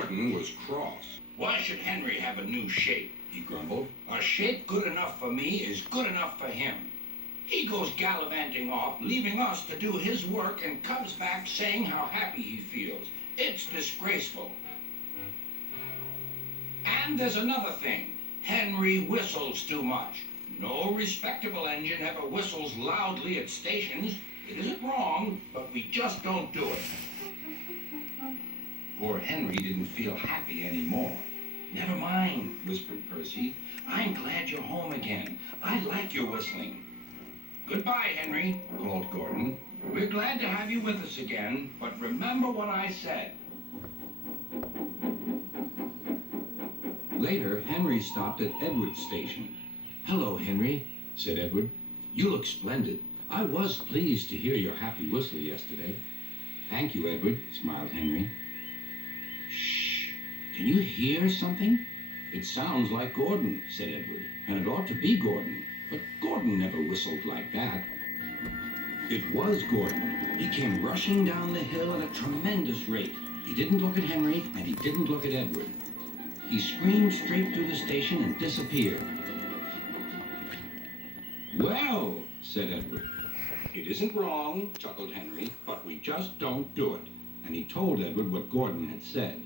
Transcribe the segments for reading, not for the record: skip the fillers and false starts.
Gordon was cross. Why should Henry have a new shape? He grumbled. A shape good enough for me is good enough for him. He goes gallivanting off, leaving us to do his work, and comes back saying how happy he feels. It's disgraceful. And there's another thing. Henry whistles too much. No respectable engine ever whistles loudly at stations. It isn't wrong, but we just don't do it. Poor Henry didn't feel happy anymore. Never mind, whispered Percy. I'm glad you're home again. I like your whistling. Goodbye, Henry, called Gordon. We're glad to have you with us again, but remember what I said. Later, Henry stopped at Edward's station. Hello, Henry, said Edward. You look splendid. I was pleased to hear your happy whistle yesterday. Thank you, Edward, smiled Henry. Shh. Can you hear something? It sounds like Gordon, said Edward, and it ought to be Gordon. But Gordon never whistled like that. It was Gordon. He came rushing down the hill at a tremendous rate. He didn't look at Henry, and he didn't look at Edward. He screamed straight through the station and disappeared. Well, said Edward. It isn't wrong, chuckled Henry, but we just don't do it. And he told Edward what Gordon had said.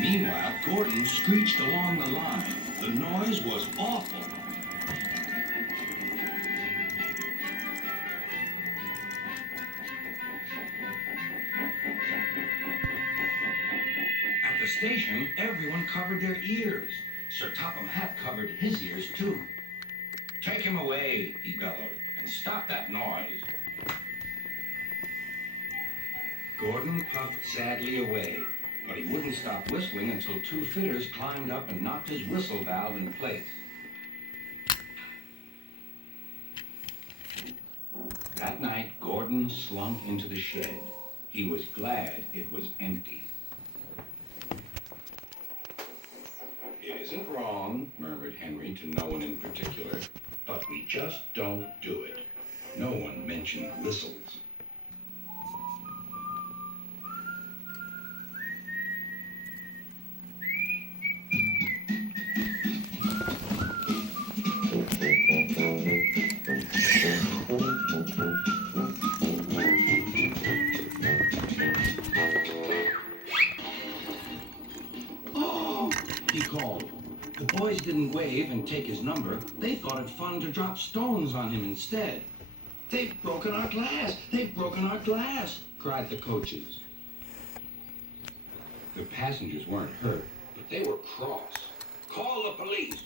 Meanwhile, Gordon screeched along the line. The noise was awful. At the station, everyone covered their ears. Sir Topham Hatt covered his ears, too. Take him away, he bellowed, and stop that noise. Gordon puffed sadly away, but he wouldn't stop whistling until two fidders climbed up and knocked his whistle valve in place. That night, Gordon slunk into the shed. He was glad it was empty. It isn't wrong, murmured Henry to no one in particular, but we just don't do it. No one mentioned whistles. Oh, he called. The boys didn't wave and take his number. They thought it fun to drop stones on him instead. They've broken our glass! They've broken our glass! Cried the coaches. The passengers weren't hurt, but they were cross. Call the police!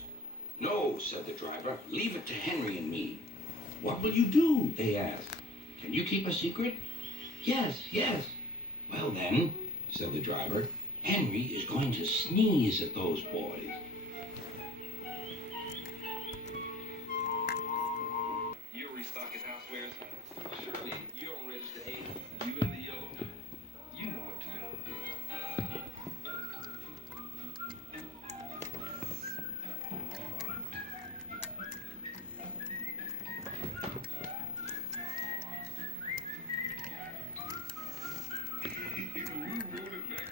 No, said the driver. Leave it to Henry and me. What will you do? They asked. Can you keep a secret? Yes, yes. Well then, said the driver, Henry is going to sneeze at those boys. You're restocking housewares? Surely you're on register 8. You in the yellow? You know what to do.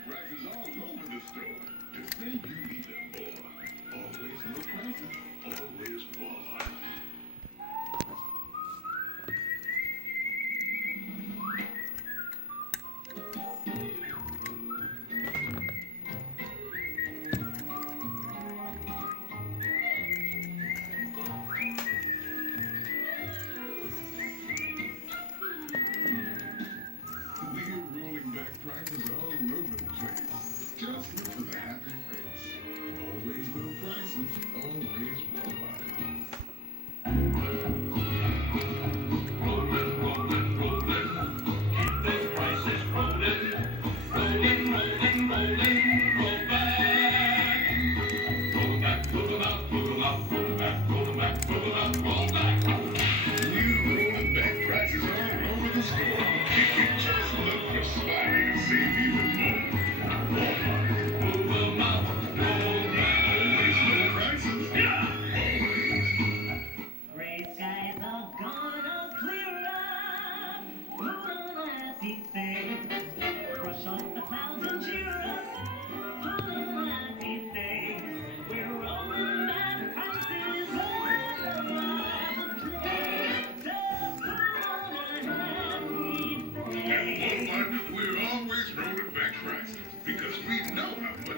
Prices all over the store. To save you even more. Always low prices, always Walmart. We're rolling back prices all over the place. Just look for the happy face. Always low prices, always Walmart. Rolling, rolling, rolling. Keep those prices rolling. Rolling, rolling, rolling. Roll back. Roll back, roll them out, roll them out, roll them back, roll them back, roll them out, roll back. We're rolling back prices all over the store. If you just look for Spotty to save even more. Walmart. Roll them out, roll back. Always low prices. Always. Gray skies are gonna clear up.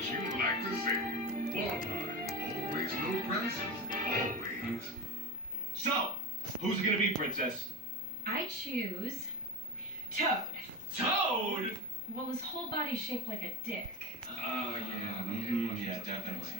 what you like to say. Walmart, always low prices, always. So, who's it gonna be, Princess? I choose Toad. Toad? Well, his whole body's shaped like a dick. Oh, yeah. Yeah, definitely.